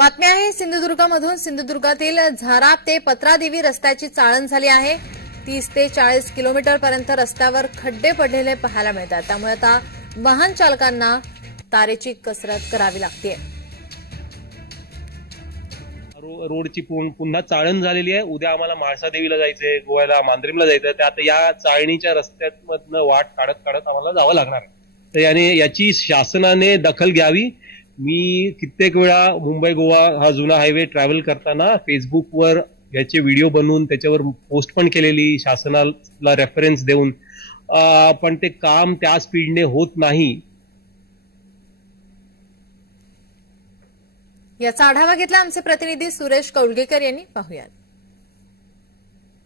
बातमी आहे सिंधुदुर्गमधून। सिंधुदुर्गातील झाराप ते पत्रादेवी रस्त्याची चाळण झाली आहे। 30 ते 40 किलोमीटरपर्यंत रस्त्यावर खड्डे पडलेले पाहायला मिळतात। त्यामुळे आता वाहन चालकांना तारेची कसरत करावी लागते। रोडची पुन्हा चाळण झालेली आहे। उद्या आम्हाला म्हाळसादेवीला जायचंय, गोव्याला मांद्रीमला जायचंय। ते आता या चाळणीच्या रस्त्यातनं वाट काढत आम्हाला जावं लागणार आहे। तर याची शासनाने दखल घ्यावी। मी कित्येक वेळा मुंबई गोवा हा जुना हायवे ट्रॅव्हल करताना फेसबुकवर याचे व्हिडिओ बनवून त्याच्यावर पोस्ट पण केलेली, शासनाला रेफरन्स देऊन, पण ते काम त्या स्पीडने होत नाही। याचा आढावा घेतला आमचे प्रतिनिधी सुरेश कौलगेकर यांनी। पाहूयात।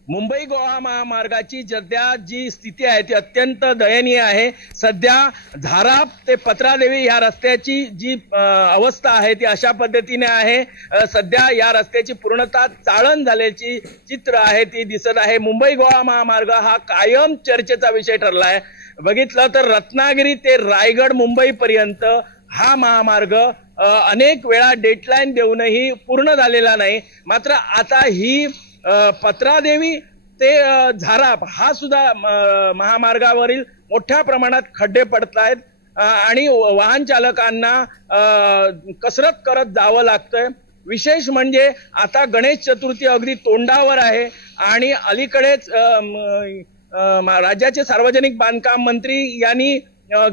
मुंबई गोवा महामार्गाची सध्या जी स्थिती आहे ती अत्यंत दयनीय आहे। सध्या झाराप ते पत्रादेवी या रस्त्याची जी अवस्था आहे ती अशा पद्धतीने आहे। सध्या या रस्त्याची पूर्णतः चाळण झाल्याची चित्र आहे ती दिसत आहे। मुंबई गोवा महामार्ग हा कायम चर्चेचा विषय ठरला आहे। बघितलं तर रत्नागिरी ते रायगड मुंबई पर्यंत हा महामार्ग अनेक वेळा डेडलाईन देऊनही पूर्ण झालेला नाही। मात्र आता ही पत्रादेवी ते झाराप हा सुद्धा महामार्गावरील मोठ्या प्रमाणात खड्डे पडतायत आणि वाहन चालकांना कसरत करत जावं लागतंय। विशेष म्हणजे आता गणेश चतुर्थी अगदी तोंडावर आहे आणि अलीकडेच राज्याचे सार्वजनिक बांधकाम मंत्री यांनी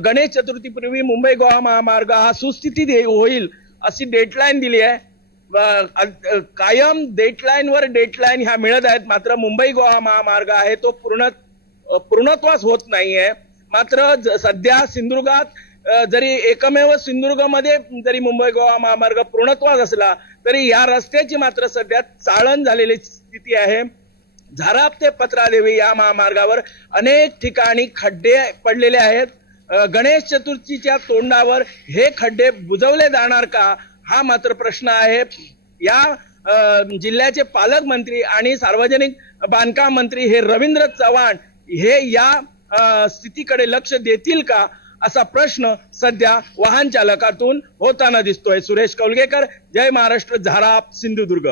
गणेश चतुर्थीपूर्वी मुंबई गोवा महामार्ग हा सुस्थितीत होईल अशी डेडलाईन दिली आहे। कायम डेडलाईनवर डेडलाईन ह्या मिळत आहेत, मात्र मुंबई गोवा महामार्ग आहे तो पूर्णत्वास होत नाहीये। मात्र सध्या सिंधुदुर्गात जरी एकमेव सिंधुदुर्गमध्ये जरी मुंबई गोवा महामार्ग पूर्णत्वास असला तरी या रस्त्याची मात्र सध्या चाळण झालेली स्थिती आहे। झाराप ते पत्रादेवी या महामार्गावर अनेक ठिकाणी खड्डे पडलेले आहेत। गणेश चतुर्थीच्या तोंडावर हे खड्डे बुजवले जाणार का हा मात्र प्रश्न आहे। या जिल्ह्याचे पालकमंत्री आणि सार्वजनिक बांधकाम मंत्री हे रवींद्र चव्हाण हे या स्थितीकडे लक्ष देतील का असा प्रश्न सध्या वाहन चालकातून होताना दिसतोय। सुरेश कौलगेकर, जय महाराष्ट्र, झाराप, सिंधुदुर्ग।